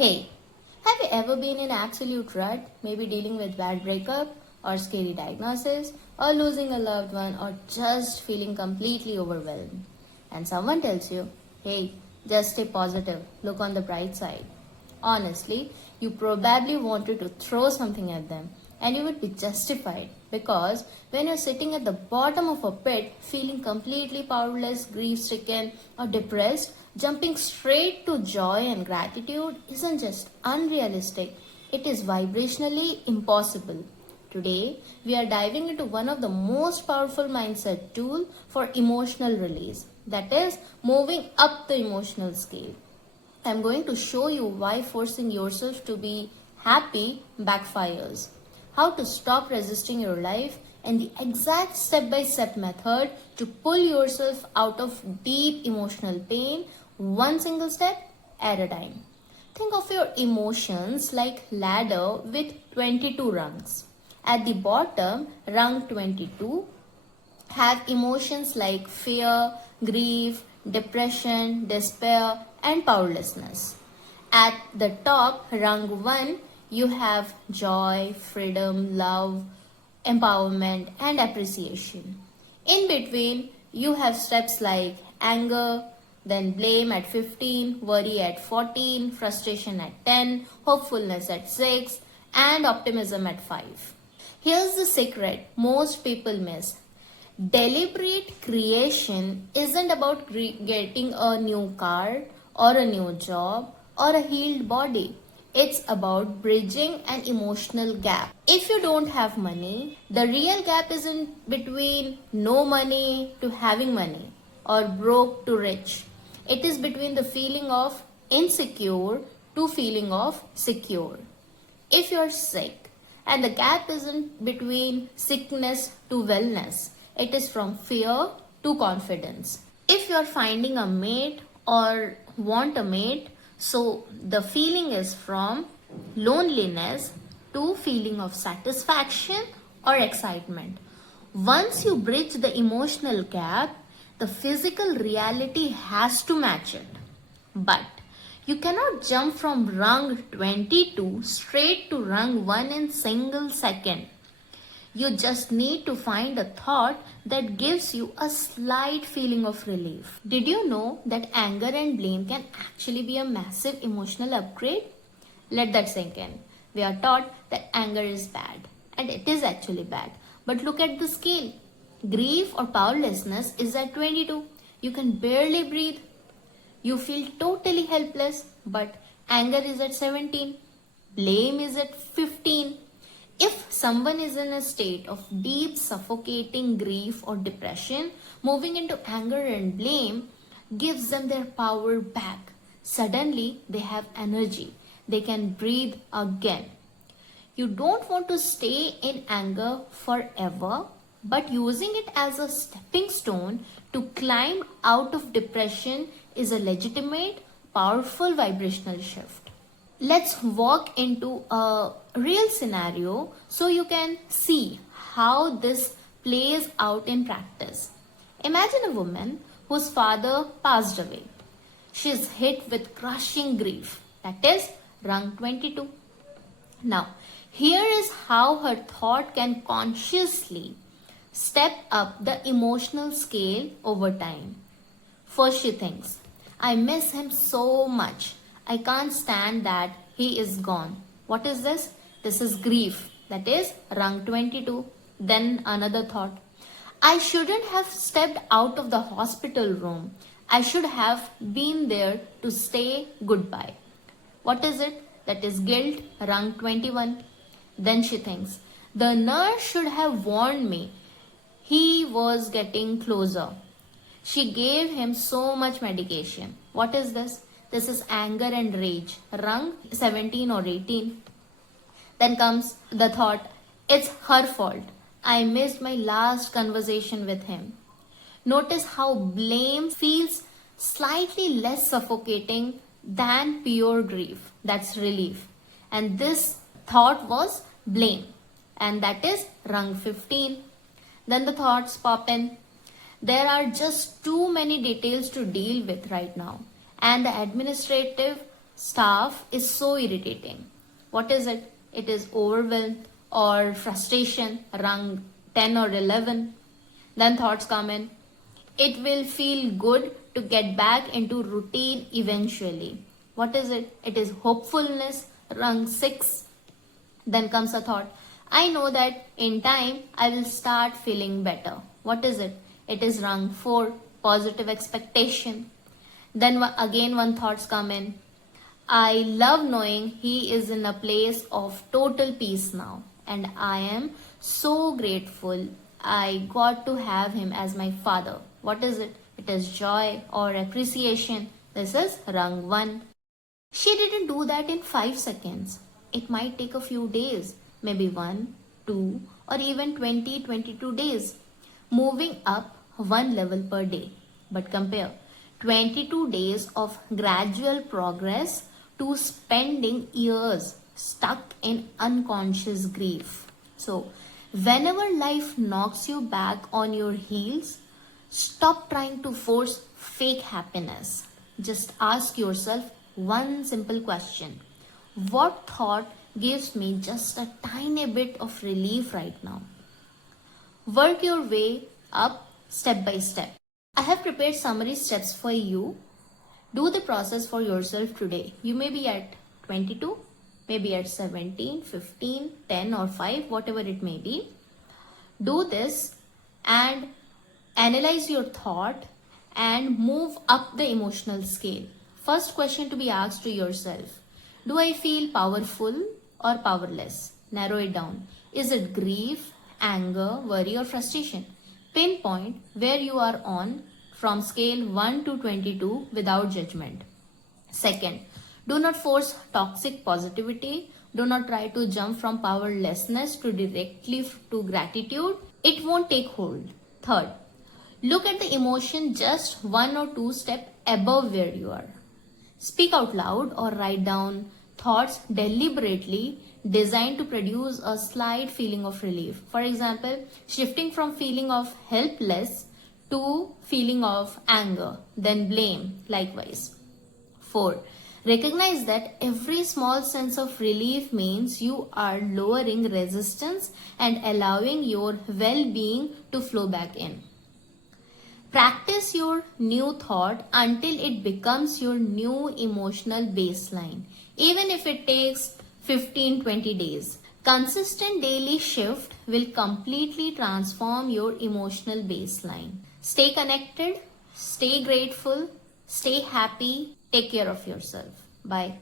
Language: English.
Hey, have you ever been in absolute rut, maybe dealing with bad breakup or scary diagnosis or losing a loved one or just feeling completely overwhelmed? And someone tells you, hey, just stay positive, look on the bright side. Honestly, you probably wanted to throw something at them and you would be justified because when you're sitting at the bottom of a pit feeling completely powerless, grief stricken, or depressed, jumping straight to joy and gratitude isn't just unrealistic, it is vibrationally impossible. Today, we are diving into one of the most powerful mindset tool for emotional release, that is moving up the emotional scale. I'm going to show you why forcing yourself to be happy backfires, how to stop resisting your life, and the exact step by step method to pull yourself out of deep emotional pain, one single step at a time. Think of your emotions like ladder with 22 rungs. At the bottom, rung 22 have emotions like fear, grief, depression, despair, and powerlessness. At the top, rung 1, you have joy, freedom, love, empowerment, and appreciation. In between, you have steps like anger, then blame at 15, worry at 14, frustration at 10, hopefulness at 6, and optimism at 5. Here's the secret most people miss. Deliberate creation isn't about getting a new car or a new job or a healed body. It's about bridging an emotional gap. If you don't have money, the real gap isn't between no money to having money or broke to rich. It is between the feeling of insecure to feeling of secure. If you're sick, and the gap isn't between sickness to wellness, it is from fear to confidence. If you're finding a mate or want a mate, so the feeling is from loneliness to feeling of satisfaction or excitement. Once you bridge the emotional gap, the physical reality has to match it. But you cannot jump from rung 22 straight to rung 1 in single second. You just need to find a thought that gives you a slight feeling of relief. Did you know that anger and blame can actually be a massive emotional upgrade? Let that sink in. We are taught that anger is bad, and it is actually bad. But look at the scale. Grief or powerlessness is at 22. You can barely breathe. You feel totally helpless, but anger is at 17. Blame is at 15. If someone is in a state of deep suffocating grief or depression, moving into anger and blame gives them their power back. Suddenly, they have energy. They can breathe again. You don't want to stay in anger forever, but using it as a stepping stone to climb out of depression is a legitimate, powerful vibrational shift. Let's walk into a real scenario so you can see how this plays out in practice. Imagine a woman whose father passed away. She is hit with crushing grief, that is, rung 22. Now, here is how her thought can consciously step up the emotional scale over time. First, she thinks, I miss him so much. I can't stand that he is gone. What is this? This is grief. That is rung 22. Then another thought. I shouldn't have stepped out of the hospital room. I should have been there to say goodbye. What is it? That is guilt, rung 21. Then she thinks, the nurse should have warned me. He was getting closer. She gave him so much medication. What is this? This is anger and rage, rung 17 or 18. Then comes the thought, it's her fault. I missed my last conversation with him. Notice how blame feels slightly less suffocating than pure grief. That's relief. And this thought was blame. And that is rung 15. Then the thoughts pop in. There are just too many details to deal with right now. And the administrative stuff is so irritating. What is it? It is overwhelm or frustration, rung 10 or 11. Then thoughts come in. It will feel good to get back into routine eventually. What is it? It is hopefulness, rung 6. Then comes a thought. I know that in time I will start feeling better. What is it? It is rung 4, positive expectation. Then again one thoughts come in. I love knowing he is in a place of total peace now, and I am so grateful I got to have him as my father. What is it? It is joy or appreciation. This is rung 1. She didn't do that in 5 seconds. It might take a few days, maybe 1, 2, or even 20, 22 days, moving up one level per day. But compare 22 days of gradual progress to spending years stuck in unconscious grief. So, whenever life knocks you back on your heels, stop trying to force fake happiness. Just ask yourself one simple question. What thought gives me just a tiny bit of relief right now? Work your way up step by step. I have prepared summary steps for you. Do the process for yourself today. You may be at 22, maybe at 17, 15, 10 or 5, whatever it may be. Do this and analyze your thought and move up the emotional scale. First question to be asked to yourself. Do I feel powerful or powerless? Narrow it down. Is it grief, anger, worry or frustration? Pinpoint where you are on from scale 1 to 22 without judgment. Second, do not force toxic positivity. Do not try to jump from powerlessness to directly to gratitude. It won't take hold. Third, look at the emotion just 1 or 2 steps above where you are. Speak out loud or write down thoughts deliberately designed to produce a slight feeling of relief. For example, shifting from feeling of helpless to feeling of anger, then blame likewise. 4. Recognize that every small sense of relief means you are lowering resistance and allowing your well-being to flow back in. Practice your new thought until it becomes your new emotional baseline, even if it takes 15-20 days. Consistent daily shift will completely transform your emotional baseline. Stay connected, stay grateful, stay happy, take care of yourself. Bye.